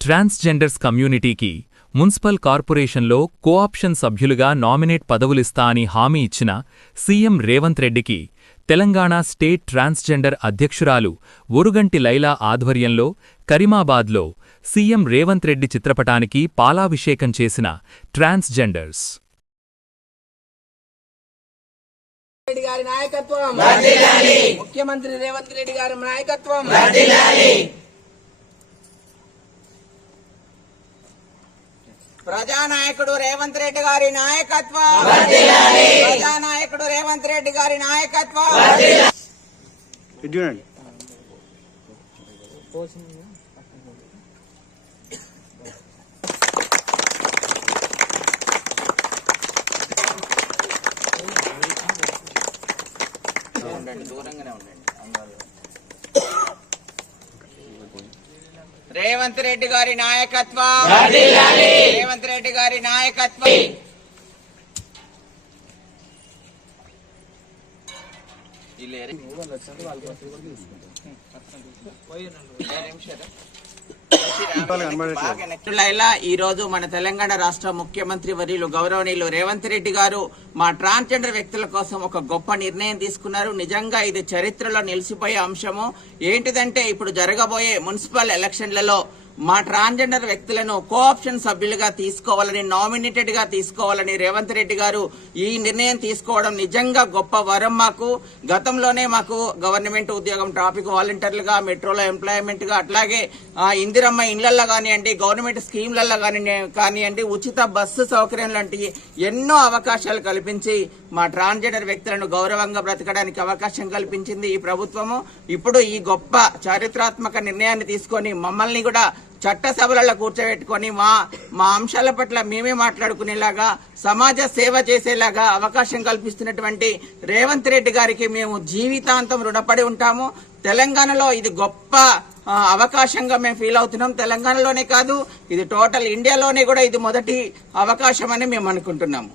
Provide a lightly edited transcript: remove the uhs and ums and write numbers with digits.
Transgenders కమ్యూనిటీకి municipal కార్పొరేషన్లో cooption సభ్యులుగా నామినేట్ పదవులిస్తా అని హామీ ఇచ్చిన సీఎం రేవంత్ రెడ్డికి తెలంగాణ స్టేట్ ట్రాన్స్జెండర్ అధ్యక్షురాలు ఒరుగంటి లైలా ఆధ్వర్యంలో కరీమాబాద్లో సీఎం రేవంత్ రెడ్డి చిత్రపటానికి పాలాభిషేకం చేసిన ట్రాన్స్జెండర్స్. ముఖ్యమంత్రి రేవంత్ రెడ్డి గారి నాయకత్వం, ప్రజానాయకుడు రేవంత్ రెడ్డి గారి నాయకత్వం, ప్రజానాయకుడు రేవంత్ రెడ్డి గారి నాయకత్వం. దూరంగానే ఉండండి. రేవంత్ రెడ్డి గారి నాయకత్వం, రేవంత్ రెడ్డి గారి నాయకత్వం. ఈ రోజు మన తెలంగాణ రాష్ట్ర ముఖ్యమంత్రి వర్యులు గౌరవనీయులు రేవంత్ రెడ్డి గారు మా ట్రాన్స్జెండర్ వ్యక్తుల కోసం ఒక గొప్ప నిర్ణయం తీసుకున్నారు. నిజంగా ఇది చరిత్రలో నిలిచిపోయే అంశము. ఏంటిదంటే ఇప్పుడు జరగబోయే మున్సిపల్ ఎలక్షన్లలో మా ట్రాన్స్జెండర్ వ్యక్తులను కోఆప్షన్ సభ్యులుగా తీసుకోవాలని, నామినేటెడ్ గా తీసుకోవాలని రేవంత్ రెడ్డి గారు ఈ నిర్ణయం తీసుకోవడం నిజంగా గొప్ప వరం. మాకు గతంలోనే మాకు గవర్నమెంట్ ఉద్యోగం, ట్రాఫిక్ వాలంటీర్లుగా, మెట్రోలో ఎంప్లాయ్మెంట్ గా, అట్లాగే ఇందిరమ్మ ఇండ్లల్లో కానివ్వండి, గవర్నమెంట్ స్కీమ్లలో కానివ్వండి, ఉచిత బస్సు సౌకర్యం లాంటి ఎన్నో అవకాశాలు కల్పించి మా ట్రాన్స్జెండర్ వ్యక్తులను గౌరవంగా బ్రతకడానికి అవకాశం కల్పించింది ఈ ప్రభుత్వము. ఇప్పుడు ఈ గొప్ప చారిత్రాత్మక నిర్ణయాన్ని తీసుకొని మమ్మల్ని కూడా చట్టసభలలో కూర్చోబెట్టుకొని మా అంశాల పట్ల మేమే మాట్లాడుకునేలాగా, సమాజ సేవ చేసేలాగా అవకాశం కల్పిస్తున్నటువంటి రేవంత్ రెడ్డి గారికి మేము జీవితాంతం రుణపడి ఉంటాము. తెలంగాణలో ఇది గొప్ప అవకాశంగా మేము ఫీల్ అవుతున్నాం. తెలంగాణలోనే కాదు, ఇది టోటల్ ఇండియాలోనే కూడా ఇది మొదటి అవకాశం అని మేము అనుకుంటున్నాము.